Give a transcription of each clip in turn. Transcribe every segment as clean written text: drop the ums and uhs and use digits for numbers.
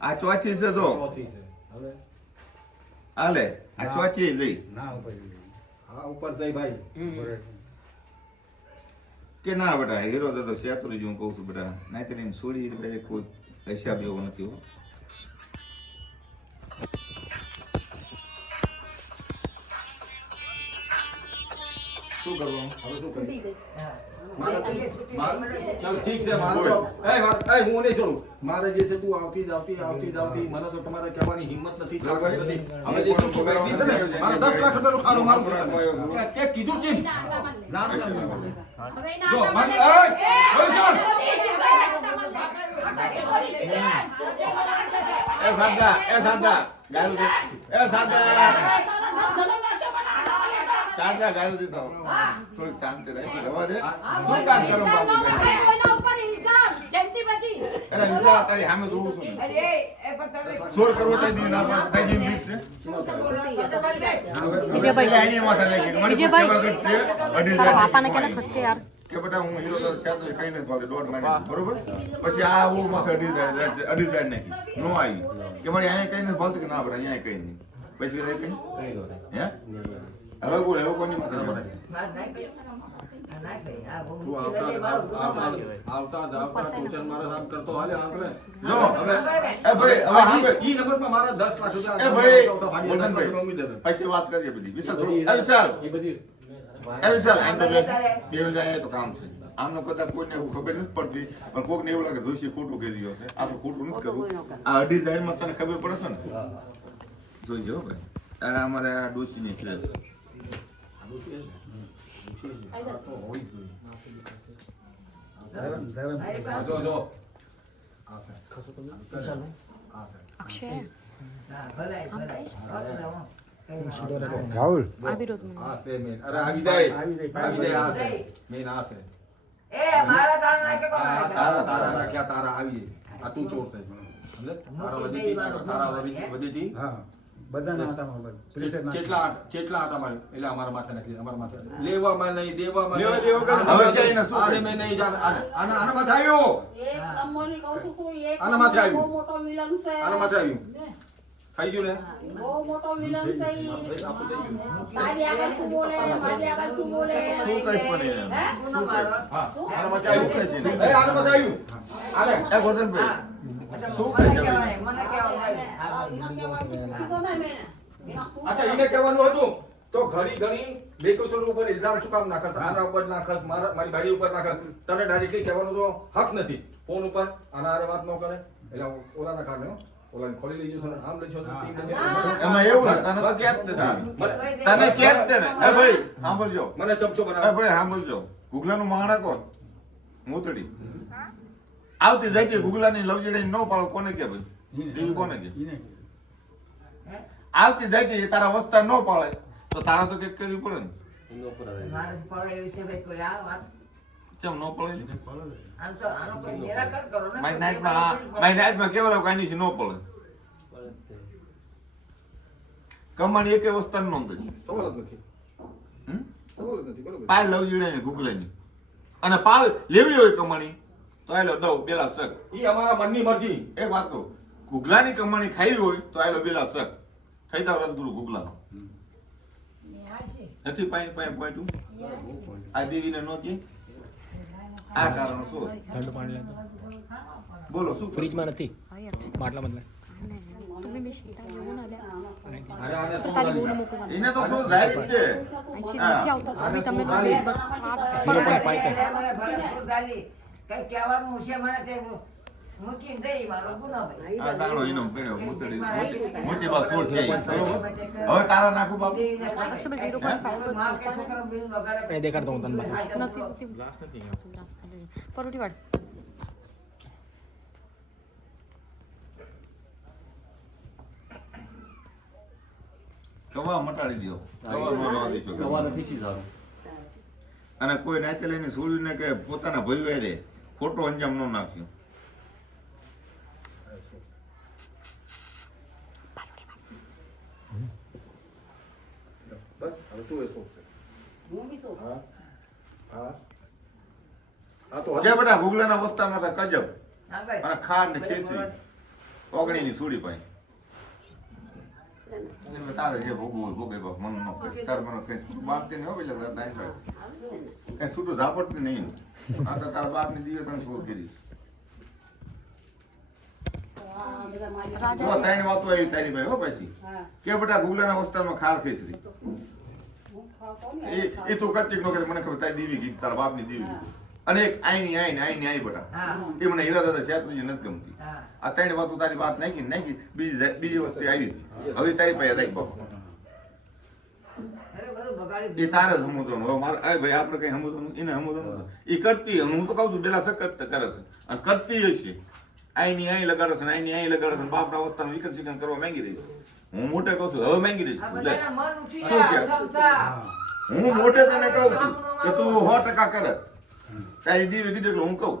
આ ચોથી છે તો હાલે આ ચોથી જઈ ઉપર જઈ ભાઈ કે ના બેટા હીરો તો શેતરી જ હું કહું છું બેટા નાઈતર એને છોડી કોઈ હિસાબ એવો નથી હો શું કરવાનું હવે શું કરી ચાલ ઠીક છે મારે તો હું નહીં છોડું મારે જે છે તું આવતી મને તો તમારે કહેવાની હિંમત નથી હવે જે છે ને મારે 10 લાખ રૂપિયાનું ખાડું મારું કે કીધું છે ના જો મારી એ સાદા ગાલ દે એ સાદા ગાલ દે તો થોડી શાંતિ રહી રવા દે શું કામ કરો બાબુ કોઈના ઉપર ઇન્સાન જંતી બચી અરે ઇન્સાન તારી સામે જોઉં છું અરે એ પર તમે સોર કરવો તો દી ના કઈ જી મિક્સ છે વિજયભાઈ આની માથા નાખી મને કેવા ગટ છે અડી જાય પાપાને કેને ખસકે યાર કે બેટા હું હીરો તો સાતો કઈ નથી ભાવે દોઢ મહિના બરોબર પછી આ હું માથે અડી જાય નહીં નો આવી કે મારી અહીંયા કઈ નથી ભાવતું કે ના બેટા અહીંયા કઈ નહીં પછી રહી કઈ હે હવે બોલ હવે કોની માથે આવતા તું ચલ મારા નામ કરતો હાલે આપણે જો હવે એ ભાઈ ઈ નંબરમાં મારા 10 લાખ રૂપિયા એ ભાઈ પછી વાત કરીએ બધી વિશાલ થોડું એ વિશાલ આમ તો બે જાય તો કામ છે આમનો કદાચ કોઈને ખબર નથી પડતી પણ કોકને એવું લાગે જોશી ખોટું કરી રહ્યો છે આપણે ખોટું નથી કરવું આ અઢી જાહેરમાં તને ખબર પડશે ને જોઈ જો ભાઈ આ અમારે આ ડોશીની છે રાહુલ આવી મેન અરે આવી જાય આ છે મેન આ છે એ મારા તારા નાખે કોણ તારા નાખ્યા તારા આવી આ તું ચોર છે સમજે તારા વધીથી હા બધાના આટામાં કેટલા આટા માર્યો એટલે અમારા માથે નાખી અમારા માથે લેવામાં નહીં દેવામાં હવે ક્યાંય શું આને મેં નહીં જાણ આના માથે આવ્યો એક કમોની કહું છું તું એક આના માથે આવ્યું. બહુ મોટો વિલન છે આના માથે આવ્યું ખાઈ ગયું ને બહુ મોટો વિલન છે તારી આગળ શું બોલે મારી આગળ શું બોલે શું કહીશ પણ હે ગુનો મારો હા આના માથે આવ્યું શું કહીશ એ આના માથે આવ્યું આલે એ ગોધનભાઈ શું મને કહીશ કહેવાય મને કહેવાય અચ્છા એને કહેવાનું હતું તો ઘણી બેકસૂર ઉપર ઇલ્ઝામ શું કામ નાખસ આના ઉપર નાખસ મારી બાડી ઉપર નાખસ તને ડાયરેક્ટલી કહેવાનો તો હક નથી ફોન ઉપર આના હારે વાત ન કરે એટલે ઓલાના કારણે ઓલાને ખોલી લેજો છો આમ લેજો એમાં એવું ને તને તો ક્યાં જ નથી તને ક્યાં જ ને એ ભાઈ સાંભળજો મને ચમચો એ બનાવ ભાઈ સાંભળજો ગુગલાનું માંગણા કોણ મોતડી આવતી જતી ગુગલાની લવજડી ન પાડો કોને કે ભાઈ દેવી કોને કે આવતી જતી તારા વસ્તા ન પાડે તો તારા તો કઈક કરવી પડે ને મારે પડે એ વિશે ભાઈ કોઈ આ વાત ચમ ન પડે આમ તો આનો કોઈ નિરાકરણ કરો ને મારી નાઈટમાં કેવા લોકો આની છે ન પડે કમાણી એક વસ્તુ નો નથી સવાલ જ નથી સવાલ જ નથી બરોબર પાલ લવજડી ને ગુગલાની અને પાલ લેવી હોય કમાણી તો આલો દઉં બેલા શક ઈ અમારા મનની મરજી એક વાત કહું ગુગલાની કમાણી ખાવી હોય તો આલો બેલા શક થઈ તા રદ ગુરુ ગુગલાનો નથી પાણી પાણી પોઈન્ટું આ દેવીને નોતી આ કારણ શું ઠંડુ પાણી બોલો શું ફ્રીજમાં નથી માટલા બદલે અરે આને એને તો શું જાહેર છે મને ભરપૂર ગાલી કઈ કહેવાનું છે મને તે મૂકી દઈ મારો ગુનો ભાઈ આ દાણો એનો પીણો મોટી બા સોર છે હવે તારા નાખું બાપુ છોકરા બિલ વગાડે દેખાડતો હું તને પરોઠી વાળ કવા મટાડી દો કવા નો રવા દીધો કવા નથી અને કોઈ નાતે લઈને સૂર્યને કે પોતાના ભય રે ખોટો અંજામ ન નાખ્યો બસ હવે તું એ શોખ છે હા હા આ તો કે બેટા ગુગલાના વસ્તામાં કજબ હા ભાઈ. અને ખાંડ ને ખેસરી ઓગણીની સુડી પાઈ તારે જે ભોગવું ભોગે બાપ મન ન કરે તાર મને કઈ બાપતી ન હોય એટલે તારી કઈ છૂટું ઝાપટતી નહીં આ તો તારા બાપની દીવે તને શું કરી જો તારી વાતો આવી તારી ભાઈ હો પછી કે બેટા ગુગલાના વસ્તામાં ખાર ખેસરી એ તું કરતી ન કરે મને ખબર તારી દીવી ગઈ તારા બાપની દીવી અને એક આઈ બેટા હા. એ મને હીરા દાદા શેત્રુજી નથી ગમતી હા. આ ત્રણ વાતો તારી વાત નાખી બીજી વસ્તુ આવી હતી હવે તારી પાસે રાખ બાપા અરે બધું બગાડી એ દીધું. તારે જ સમજવાનું હવે મારે અરે ભાઈ આપણે કઈ સમજવાનું એને સમજવાનું એ કરતી હું તો કહું છું પેલા સખત કરે છે અને કરતી હશે આઈ લગાડે છે આઈ લગાડે છે બાપના અવસ્થાનું વિકન શિકન કરવા માંગી રહીશ હું મોટે કહું છું હવે માંગી રહીશ આ બધાના મન ઉઠી શું ગયા, કે? સમજા. હું મોટે તને કહું છું કે તું 100% કરસ તારી દીવી કીધું એટલે હું કહું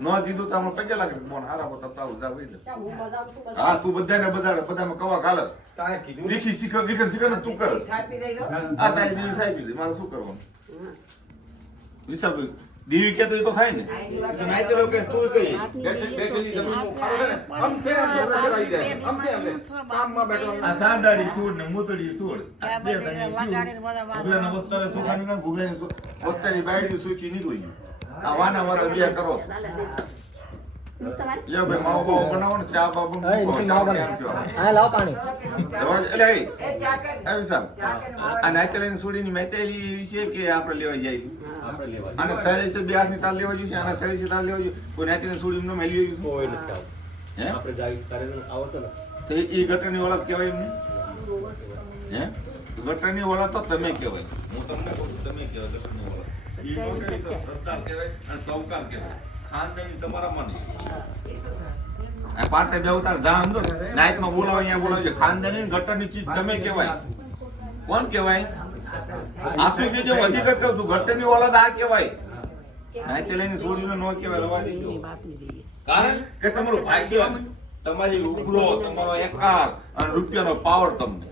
ન કીધું તો આમાં પગે લાગે બોન હારા પોતા તાવ જા વઈ જા હા તું બધાને બધામાં કવા કાલસ તારે કીધું ને. વિકન શિકન તું કર છાપી દઈ દો. આ તારી દીવી સાહેબ દે મારે શું કરવાનું વિશાલભાઈ દીવી કે તો એ તો થાય ને તો નાઈતે લોકો કે તું કઈ બેઠેલી જમીનનો ખાડો છે ને, આમ છે આમ જોડે છે આવી જાય. આમ છે આમ છે. કામમાં બેઠો આ સાંડાડી સૂળ ને મૂતડી સૂળ બે તને ગુગલાના વસ્તારે સુખાની ના ગુગલાની વસ્તારી બાયડી સુખી નીકળી ગયું આ વાના વાળા બે કરો છો. લ્યો ભાઈ માવો બાવો બનાવો ને ચા બાબુ ચા કેમ છો હા લાવ પાણી એટલે એ ચા કરી. એ વિશાલ ચા કરીને માવા આ નાચલેની સુડીની મેતેલી છે કે આપણે લેવા જાય આપણે લેવા અને શૈલેષ બે હાથની તાર લેવા જોઈએ આના શૈલેષ તાર લેવા જોઈએ કોઈ નાચલેની સુડી નો મેલી કોઈ નથી આવતું. હે આપણે જાવી તારે આવો છો ને તો એ ગટરની ઓળખ કહેવાય એમને હે ગટરની ઓળખ તો તમે કહેવાય હું તમને કહું છું તમે કહેવાય ગટરની ઓળખ ઈ મોટી તો સરદાર કહેવાય અને સૌકાર કહેવાય ખાનદાની તમારા મને આ પાટે બે ઉતાર જામ દો નાઈટમાં બોલાવો અહીંયા બોલાવો ખાનદાની ને ગટરની ચીજ તમે કહેવાય કોણ કહેવાય આસુ કે જો હકીકત કહું છું ગટરની ઓળખ આ કહેવાય નાઈટેલીની સોડીને નો કહેવાય રવા દેજો કારણ કે તમારું ભાગ્ય તમારી ઉભરો તમારો એકાર અને રૂપિયાનો પાવર તમને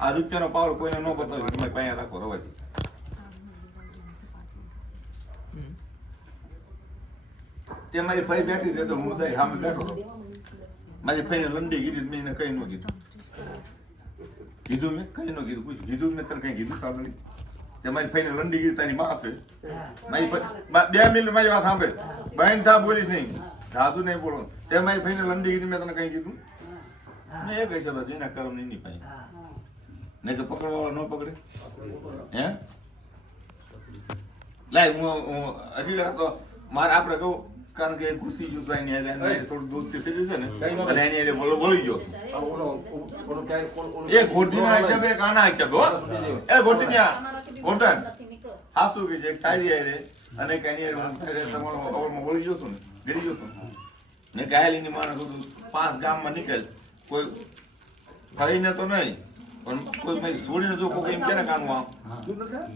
આ રૂપિયાનો પાવર કોઈને ન બતાવે તમે પાસે રાખો રવાજી તે મારી ફઈ બેઠી છે તો હું દઈ સામે બેઠો હતો. મારી ફઈને લંડી કીધી મેં એને કઈ ન કીધું મેં કઈ ન કીધું પૂછ્યું કીધું મેં તને કઈ કીધું સાંભળી તે મારી ફઈને લંડી કીધી તારી માં છે મારી ફઈ 2 મિનિટ મારી વાત સાંભળે બહેન થા બોલીશ નહીં જાદુ નહીં બોલો તે મારી ફઈને લંડી કીધી મેં તને કઈ કીધું મેં એ કહી શકું એના કર્મ નહીં પાઈ નહીં તો પકડવા ન પકડે હે લાય હું હજી તો મારે આપણે કહું કારણ કે ઘૂસી ગયું તો એની હારે થોડું દોસ્તી થઈ જશે ને અને એની હારે વળી ગયો આ ઓલો ક્યાંય ઓલો એ ગોઠીના હિસાબે એક આના હિસાબે હો એ ગોઠીના ગોઠન હાસુ કે જે તારી હારે અને કઈ હારે તમારો ઓવરમાં વળી ગયો છું ને ગરી ગયો છું ને ગાયલીની માણસ બધું 5 ગામમાં નીકળ કોઈ ફરીને તો નહીં પણ કોઈ મારી છોડીને જો કોઈ એમ કે ને કાનમાં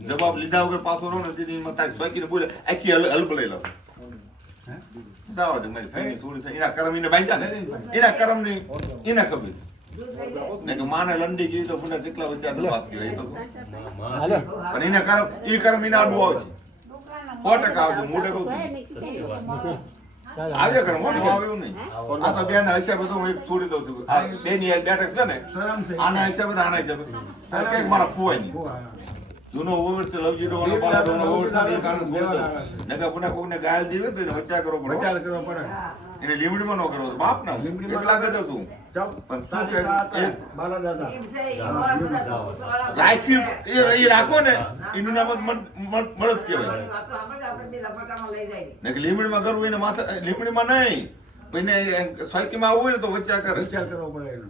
જવાબ લીધા વગર પાછો રહો ને દીદી તારી સ્વાકીને બોલે આખી હલબલાઈ લો સાવ દે મારી ફેની છોડી છે એના કર્મ એને બાંધ્યા ને એના કર્મ ની એને ખબર ને કે માને લંડી ગઈ તો પુના જેટલા વચ્ચે વાત કહેવાય એ તો હાલો પણ એના કર્મ એ કર્મ એના આડું આવશે 100% આવશે મોઢે કહું છું આજે કર્મ મોઢે આવ્યું નહીં આ તો બેન હશે બધું હું એક છોડી દઉં છું આ બેની એક બેઠક છે ને આના હશે બધા આના હશે બધા કે મારા ફોય નહીં જૂનો ઓવર છે લવજી નો ઓલો પાલા નો ઓવર છે એ કારણ છોડી દો નકા પુના કોઈને ગાયલ દીવે તો એને બચાવ કરવો પડે બચાવ કરવો પડે એને લીમડીમાં ન કરવો બાપ ના લીમડીમાં એટલા કે દઉં છું ચાલ પણ શું કે એક બાલા દાદા એમ છે, એ મોર બધા દોસ્તવાળા રાખ્યું એ રાખો ને એનું નામ જ મળદ કહેવાય વાતો આપણે બે લપટામાં લઈ જાય. ને કે લીમડીમાં કરવું એને માથે લીમડીમાં નહીં પણ એને સોયકીમાં આવવું હોય ને તો વચ્ચા કરે વિચાર કરવો પડે એનો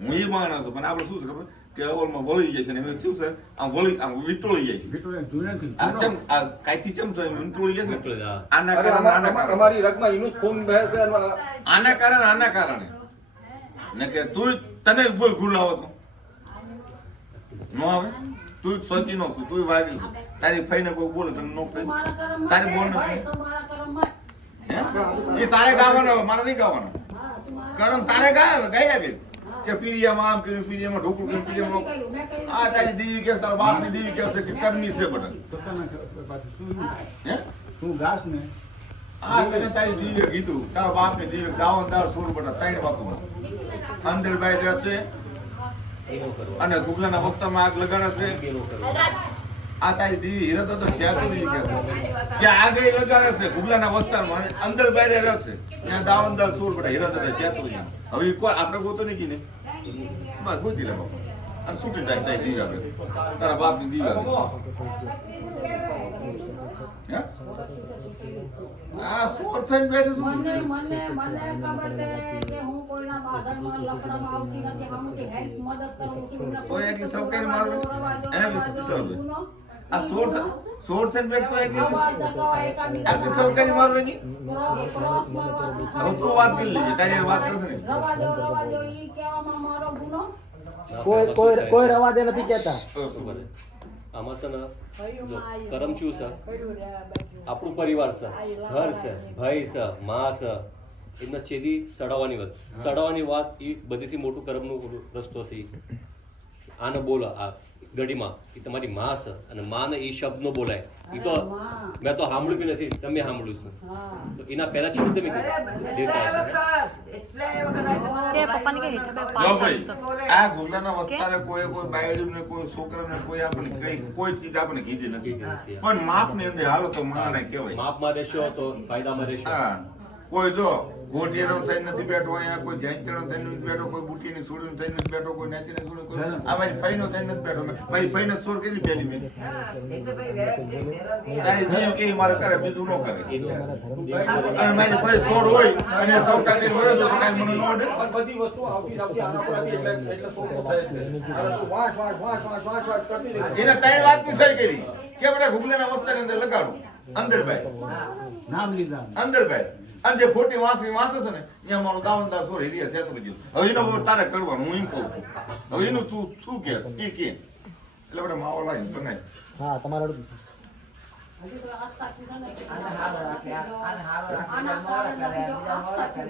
હું એ માણસ છું પણ આપણે શું છે ખબર કે અવલમાં વળી જાય છે ને એમ શું છે આમ વળી આમ વિટોળી જાય છે વિટોળે જૂનેથી આ કેમ આ કાઈથી કેમ છે એમ વિટોળી જાય છે ને? આના અરે કારણે આના કારણે અમારી રગમાં એનું જ ખૂન વહે છે અને આના કારણે ને કે તું તને બોલ ગુલ આવો તો નો આવે તું સોચી નો છું તું વાગી છું તારી ફઈને કોઈ બોલે તને નો થાય તારી બોલ હે એ તારે ગાવાનો મારે નહીં ગાવાનો કરમ તારે ગાય ગાયા કે કે પીરિયામાં આમ કર્યું, પીરિયામાં ઢોકળું કર્યું, પીરિયામાં આ તારી દીવી કે તારા બાપની દીવી કે છે કે કરની છે બધા તો તને પાછું શું હે તું ઘાસ ને આ તને તારી દીવીએ કીધું તારા બાપની દીવી દાવનદાર સોર બધા ત્રણ વાતોમાં અંદર બાઈ રહેશે અને ગુગલાના વસ્તામાં આગ લગાડશે. આ તારી દીવી હીરા તો શ્યાસુરી કે આગે લગાડે છે ગુગલાના વસ્તારમાં અંદર બાઈ રહેશે ત્યાં દાવનદાર સોર બધા હીરા તો શ્યાસુરી. હવે કોઈ આપણે ગોતો નહીં કીને બસ ગોતી લે બાપા અને છૂટી જાય તારી દીવી આવે તારા બાપની દીવી આવે. હે આ સોર થઈને બેઠું તું શું મને ખબર છે કે હું કોઈના બાધરમાં લકડામાં આવતી નથી. હું મોટી હેલ્પ મદદ કરું છું. કોઈ એટલી સૌકારી મારવે એમ વિસરવે આ સોર થઈને બેઠતો એટલી આટલી સૌકારી મારવે નહીં. હવે તું વાત કરી લેજે તારી હારે વાત કરશે ને રવા દો ઈ કહેવામાં મારો ગુનો. કોઈ રવા દે નથી કહેતા. આમાં છે ને જો કરમ શું છે આપણું પરિવાર છે, ઘર છે, ભાઈ છે, માં છે, એમના છેદી સડાવવાની વાત એ બધીથી મોટું કર્મનો રસ્તો છે. આને બોલો આ ગડીમાં એ તમારી માં છે અને માને એ શબ્દ નો બોલાય એ તો મેં તો સાંભળ્યું બી નથી, તમે સાંભળ્યું છે તો એના પહેલા છેડી તમે દેતા હશે. જો ભાઈ આ ગુગલાના વસ્તારે કોઈ બાયડીને કોઈ છોકરાને કોઈ આપણે કઈ કોઈ ચીજ આપણે કીધી નથી પણ માપની અંદર હાલો તો મને કહેવાય માપમાં રહેશો તો ફાયદામાં રહેશો. હા કોઈ જો ગોટિયાનો થઈને નથી બેઠો અહીંયા, કોઈ જૈનચનો થઈને નથી બેઠો, કોઈ બુટીની સુડીનો થઈને નથી બેઠો, કોઈ નાચીની સુડી કોઈ આ મારી ફઈનો થઈને નથી બેઠો. મારી ફઈને સોર કેટલી પહેલી મેં તારી થયું કે મારે કરે બીજું ન કરે અને મારી ફઈ સોર હોય અને સૌ કાઢીને વળે તો કાંઈ મને ન ઓડે. પણ બધી વસ્તુ આવતી આના પર હતી એટલે શોખ થાય છે. હવે તું વાસ કરતી રહે. એને ત્રણ વાતની સહી કરી કે બધા ગુગલાના વસ્તાની અંદર લગાડું અંદર ભાઈ નામ લીધા અંદર ભાઈ અને જે ખોટી વાંસની વાંસે છે ને ત્યાં મારો દાવનદાર સોર હિરિયા છે તો બધું હવે એનો તારે કરવાનું હું એમ કહું છું. હવે એનું તું શું કહેશ એ કે એટલે આપણે માવો લાવીને બનાવી હા તમારા હજી તો આજ સાચું છે ને કે આને હારો રાખે આને હારો રાખે આના મોરા કરે કારણે બીજા મોરા કરે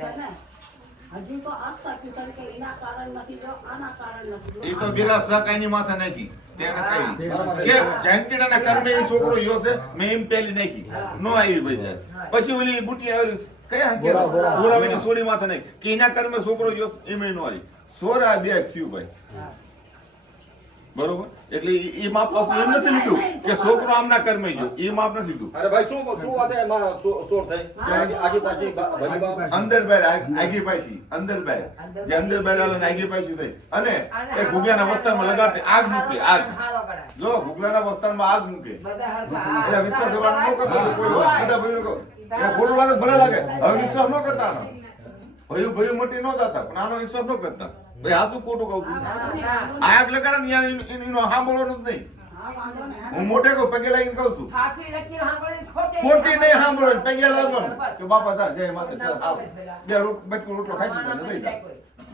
હજી તો આજ સાચું છે કે એના કારણ નથી જો આના કારણ નથી. એ તો બિરા સકાઈની માથે નાખી તેને કઈ કે જયંતીના કર્મે એ છોકરો યો છે મેં એમ પેલી નાખી નો આવી ભાઈ પછી ઓલી બુટી આવેલી કયા ગોરાવીની સોડી માથે નાખી કે એના કર્મે છોકરો યો એમ નો આવી સોરા બે થયું ભાઈ બરોબર. એટલે એ માપ એમ નથી લીધું કે છોકરો આમના કર્મે ગયો એ માપ નથી લીધું. અરે ભાઈ શું વાત એમાં શોર થઈ આજી પાછી ભાઈ બાપ અંદર બેર આગી પાછી અંદર બેર જે અંદર બેર આલે આગી પાછી થઈ અને એ ગુગલાના વસ્તારમાં લગાડતી આગ મૂકે આગ હારો કરે જો ગુગલાના વસ્તારમાં આગ મૂકે બધા હરખા એટલે વિશ્વાસ કરવાનો ન કરતો કોઈ વાત બધા ભાઈઓ કહો એ ખોટું લાગે ભલે લાગે હવે વિશ્વાસ ન કરતા આનો ભાઈ મોટી ન થતા પણ આનો વિશ્વાસ ન કરતા ભાઈ આ શું ખોટું કહું છું આગ લગાડે ને એનો સાંભળવાનું જ નહીં. હું મોટે કહું પગે લાગીને કહું છું સાચી નથી સાંભળીને ખોટી નહીં સાંભળો પગે લાગવાનું કે બાપા જા જય માતા ચાલ આવ બે બટકું રોટલો ખાઈ દીધો ને થઈ જાય.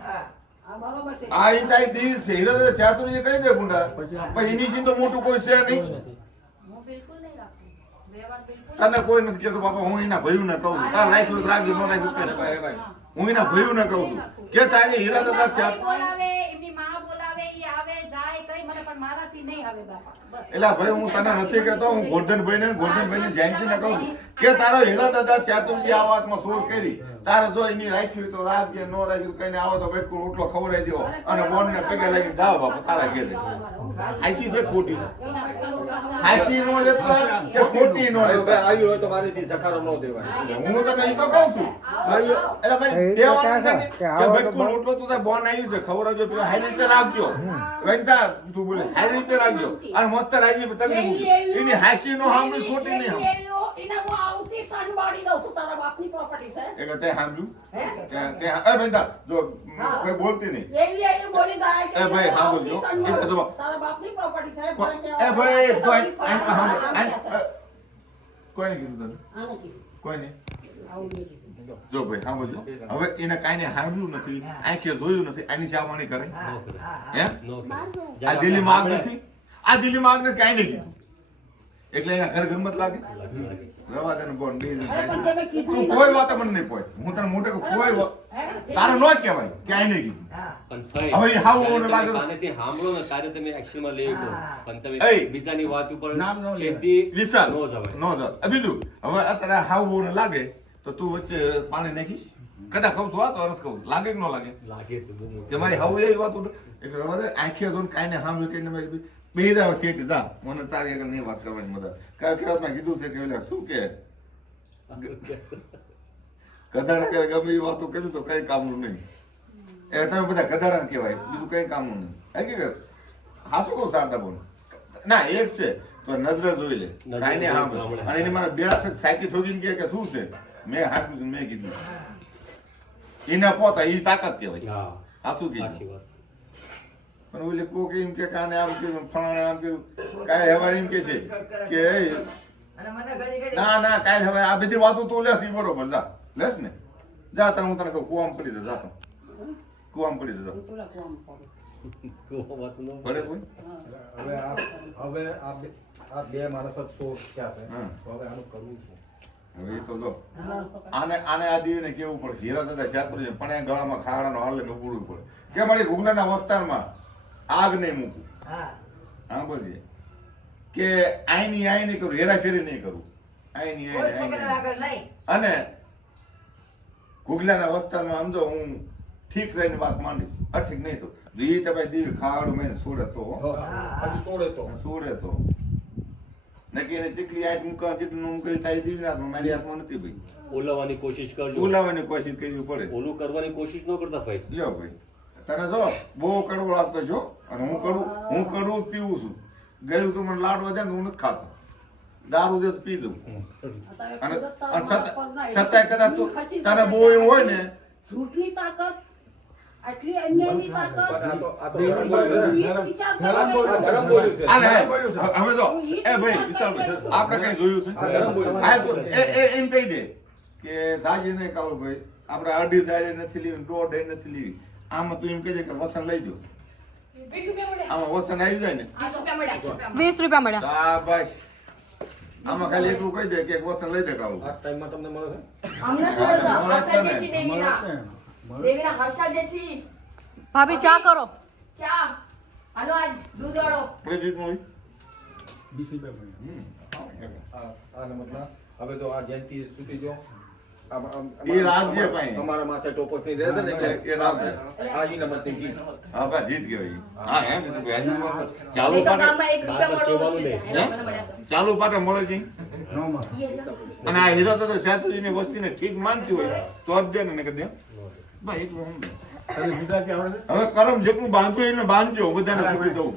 હા આ બરોબર છે. આ ઈ તારી દીવી છે હીરા શાસ્ત્રીજી કહી દે ગુંડા પછી એની ચીજ તો મોટું કોઈ છે નહીં. હું બિલકુલ નહીં રાખતી. વ્યવહાર બિલકુલ તને કોઈ નથી કહેતો બાપા હું એના ભયું ને કહું છું તાર રાખ્યું તો રાખજો ન રાખ્યું તો ભાઈ ભાઈ હું એના ભયું ને કહું છું કે તારી હીરા દાદા ભાઈ બોલાવે એમની માં બોલાવે ઈ આવે જાય કઈ મને પણ મારાથી નહીં આવે બાપા બસ. એટલે ભાઈ હું તને નથી કહેતો હું ગોરધનભાઈ જયંતીને કહું છું કે તારો હીરા દાદા શાસ્ત્રીજી આ વાતમાં શોર કરી તારે જો એની રાખ્યું તો રાખજે ન રાખ્યું તો કઈને આવો તો બેટકું રોટલો ખવડાવી દો અને બોન ને પગે લાગી જાવ બાપા તારા ઘેરે હાસી છે ખોટી હાસી નો લેતો કે ખોટી નો લેતો આવી હોય તો મારીથી સખારો ન દેવાય. હું તને ઈ તો કહું છું એટલે ભાઈ દેવાનું નથી કે બેટકું રોટલો તો તાર બોન આવ્યું છે ખવડાવજો પેલા હાઈ રીતે રાખજો વંતા તું બોલે હાઈ રીતે રાખજો અને મસ્ત રાખજો તમે એની હાસી નો સાંભળી ખોટી નહીં સાંભળી. એને હું આવતી સંભાળી દઉં છું તારા બાપની પ્રોપર્ટી છે એટલે તે સાંભળ્યું તે વંતા જો કોઈ બોલતી નહીં એવી બોલી જાય કે એ ભાઈ, હા, આવતી બોલજો. સંભાળ. એ તો તારા બાપની પ્રોપર્ટી છે પણ કે એ ભાઈ તારી કોઈ property કોઈને કીધું તને આને કીધું. કોઈને આવું નહીં કીધું. જો ભાઈ સાંભળજો હવે એને કાંઈ ને સાંભળ્યું નથી આંખે જોયું નથી આની ચાવણી કરે હે નો આ દિલ્હીમાં આગ નથી આ દિલ્હીમાં આગ નથી કાંઈ નહીં કીધું એટલે એના ઘર ઘરમાં જ લાગે લાગે. રવા દે ને બોન બે જણ અરે પણ ખાય. તમે કીધું તું કોઈ વાત મને નહીં પોય હું તને મોટે કહું, કોઈ તારે ન કહેવાય ક્યાંય નહીં કીધું હા પણ ફઈ, હવે એ હાવ જ્યારે ઓલું તમે લાગે તો- કાનેથી સાંભળો ને ત્યારે તમે એક્શનમાં લઈ શકો. હા. પણ તમે એય. બીજાની વાત ઉપર નામ ન લેવાય. છેદી વિશાલ નો જવાય. નો જવાય. બીજું હવે અત્યારે હાવ ઓને લાગે તો તું વચ્ચે પાણી નાખીશ કદાચ કહું છું આ તો અરજ કહું લાગે કે ન લાગે લાગે તો બહુ મોટું. કે મારી હાવ એવી વાત ઉડે એટલે રવા દે આંખે જોઈને કાંઈ ને સાંભળ્યું કહીને મારી બે દાવ શેઠ જા મને તારી આગળ નહીં વાત કરવાની મદદ કઈ કહેવતમાં કીધું છે કે ઓલા શું કે ગધાડા કે ગમે એ વાતો કરી તો કઈ કામનું નહીં એ તમે બધા ગધાડા કહેવાય બીજું કઈ કામનું નહીં હકીકત હાસું કહું શારદા બોલ ના એક છે તો નજરે જોઈ લે નજરે કાંઈ નહીં જોઈ સાંભળે લે. અને એને મારા બે સાયકી ઠોકીને કહે કે શું છે મેં હાથું મેં કીધું એના પોતા એ તાકાત કહેવાય હા, હાસું સાચી કીધું વાત છે. પણ ઓલે કોક એમ કે કાને આમ કર્યું ફલાણે આમ કર્યું કાંઈ હવે એમ કે છે કે એ અને મને ઘડી ઘડી ના ના કાંઈ હવે આ બધી વાતો તો લેસ ઈ બરોબર જા લેસ ને જા તને હું તને કહું કુવામાં પડી દે જા તું કુવામાં પડી દે જા પેલા કોમ કરો. કોઈ વાત ન પડે કોઈ હવે આ બે માણસ જ શોધ ક્યાં છે હા. તો હવે આનું કરવું શું? હવે એ તો જો આને આ દીવીને કેવું પડે હીરા દાદા શાસ્ત્રી છે પણ એ ગળામાં ખાડાનો હાલે ને ઉભું પડે કે મારી ગુગલાના વસ્તારમાં આગ નહીં મૂકું હા હા બોલીએ કે આઈની નહીં કરું હેરાફેરી નહીં કરું આઈની કોઈ આઈની છોકરા આગળ નહીં અને ગુગલાના વસ્તારમાં સમજો હું ઠીક રહીને વાત માંડીશ અઠીક નહીં તો ઈ તમે દીવી ખાડું મેં છોડે તો હો. હજુ સોળે તો છોડે તો નક્કી એને ચીકલી આઠ મૂકવા જેટલું ન મૂકી તારી દીવી હાથમાં મારી હાથમાં નથી ભાઈ ઓલાવવાની કોશિશ કરજો. બોલાવવાની કોશિશ કરવી પડે ઓલું કરવાની કોશિશ ન કરતા ભાઈ. લ્યો ભાઈ તને જો બહુ કડવો લાગતો છો અને હું કડવું જ પીવું છું ગળ્યું તું મને લાડવા દે ને હું નથી ખાતો દારૂ દે તો પી દઉં અને અને સત્તાય કદાચ તું તને બહુ એવું હોય ને ઝૂઠની તાકાત આટલી અન્યાયની તાકાત પણ આ તો ગરમ બોલ્યું છે. ઈ વિચાર કરો ગરમ ને. બોલ્યું છે. આને હવે જો એ ભાઈ વિશાલભાઈ આપણે કઈ જોયું આ છે ગરમ બોલ્યું. આ તો એમ કહી દે કે દાજી નહીં કાળો ભાઈ આપણે અઢી દાડે નથી લેવી દોઢ દાડે નથી લેવી આમાં તું એમ કહી દે કે વસન લઈ દો આમાં વસન આવી જાય ને 20 રૂપિયા મળ્યા. હા બસ આમાં ખાલી એટલું કહી દે કે એક વસન લઈ દે કાળું આ ટાઈમમાં તમને મળે છે અમને થોડું હા, હર્ષા જેસી દેવીના મળે. દેવીના હર્ષા જેસી ભાભી ચા કરો. ચા હાલો આજ દૂધ વાળો પ્રેજીત મળી 20 રૂપિયા મળ્યા. આનો મતલબ હવે તો આ જયંતિ છૂટી જો એ રાજ્ય કાંઈ. અમારા માથે ટોપસ ની રહેશે ને એટલે એ રાજ્ય. આ ઈ નંબરની જીત હા બસ જીત ગયો ઈ. હા એમ કીધું કે આજની વાત ચાલુ નહીં તો પાટે ગામમાં 1 રૂપિયા મળવો મુશ્કેલ છે હે? એને મને મળ્યા છે ચાલુ પાટે મળે છે ન મળે. ઈ છે. અને આ હીરો તો સાતુજીની વસ્તીને ઠીક માનતી હોય તો જ દે ને કે દે ભાઈ એટલું સમજો. તને ગુજરાતી આવડે છે? હવે કરમ જેટલું બાંધવું એને બાંધજો બધાને પૂરી દઉં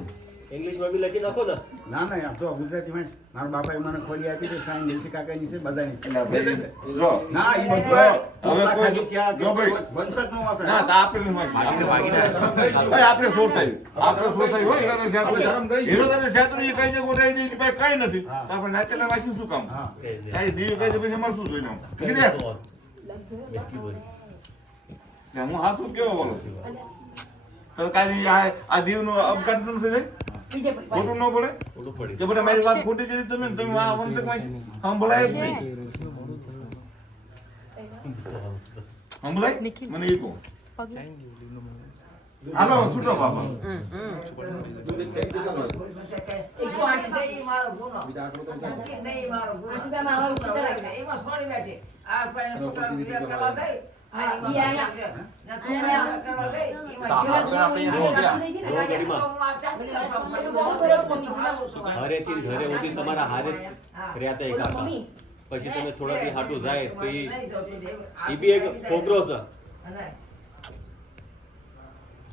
ઇંગ્લિશમાં બી લખી નાખો ને. ના ના આમ તો ગુજરાતીમાં જ. મારા બાપાએ મને ખોલી આપી તો સાઈન દેશી કાકાની છે બધાની છે. એટલે ભાઈ જો ના એ બધું હવે મોટા કોઈ ખાલી થયા કે જો ભાઈ. વંશજ નો હશે. ના તો આપણે આપણે ભાગીદાર આપણે સોર થયું આપણે સોર થયું હોય હીરો ધરમ ગઈ. છાત્ર એ કઈ જગ્યાએ ઉઠાઈ દે કઈ કઈ નથી હા. આપણે નાચેલા વાંચ્યું શું કામ હા. તારી દીવી કઈ દે પછી અમારે શું જોઈને આમ? કીધે? એટલી બધી. ને હું હાથું કેવો બોલું છું તો કાંઈ આ દીવનું અપઘાત નથી થાય બીજે પર ખોટું ન પડે ઓલું પડી કે બધા મારી વાત ખોટી કરી તમે ને તમે આ વંશકમાં સંભળાય જ નહીં સંભળાય મને એ કહો હાલો છૂટો બાબા નહીં મારો ગુનો નહીં મારો ગુનો રૂપિયામાં હવે ઉછી કરાવી. એમાં સોળી બેઠી આ પાસે છોકરાને વિવાહ કરવા થઈ ઈ આયા. કરવા થઈ ઘરેથી ને ઘરે સુધી તમારા હારે રહ્યા તા એક આખા. મમ્મી પછી તમે થોડા દી હાટું જાય તો ઈ બી એક છોકરો છે.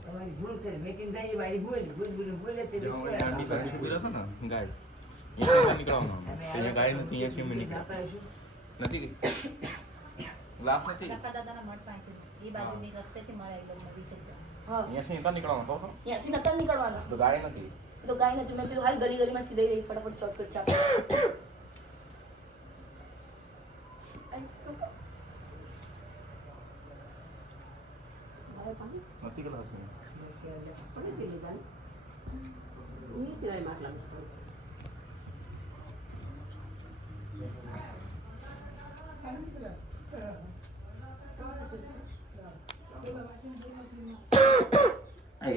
તમારી ભૂલ છે મેકિંગ થઈ વાળી ભૂલ ભૂલ ભૂલ ભૂલે તે કાકા દાદાના મઠ પાસે એ બાજુની રસ્તેથી મળે એટલે 20 રૂપિયા. હા ત્યાંથી નકલ નીકળવાના તો ગાય નથી મેં કીધું હાલ ગલી ગલીમાંથી દઈ દઈ ફટાફટ શોર્ટકટ ચાપ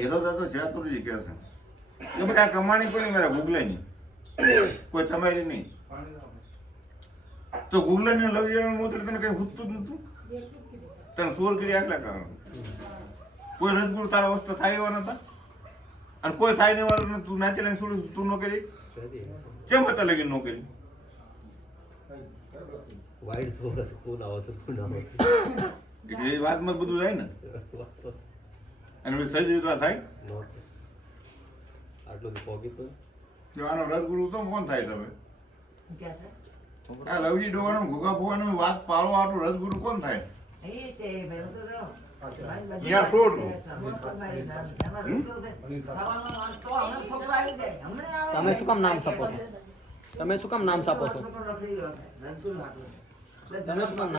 હેરો દાદો ચાતુરજી કહે છે કે બધા કમાણી કોઈ મારા ગુગલાની કોઈ તમારી નહીં. તો ગુગલાની લવિયાનું મોતર તને કઈ ખૂટતું જ નતું. તને સોલ કરી આટલા કારણ કોઈ રજગુર તારા વસ્તુ થાય એવા નતા અને કોઈ થાય ને વાળું તું નાચી લઈને છોડ્યું તું ન કરી કેમ હતા લગી ન કરી વાઈટ થોડસ કોણ આવશે કોણ આવશે એટલે એ વાતમાં બધું જાય ને અને પછી થઈ જાય તો આ થાય આટલું પોગી તો જો આનો રજગુરુ તો કોણ થાય તમે ક્યાં છે? આ લવજી ડોવાનો ઘોઘા ફોવાનો વાત પાળો આટલું રજગુરુ કોણ થાય એ તે પેલું તો જો. યા છોડ દો. એમાં શું કરું છે? ખાવાનો વાંક તો હમણાં છોકરો આવી જાય. હમણાં આવે. તમે શું કામ નામ છાપો છો? તમે શું કામ નામ છાપો છો? છોકરો રખડી રહ્યો છે. રજગુર માટે. તમે શું કામ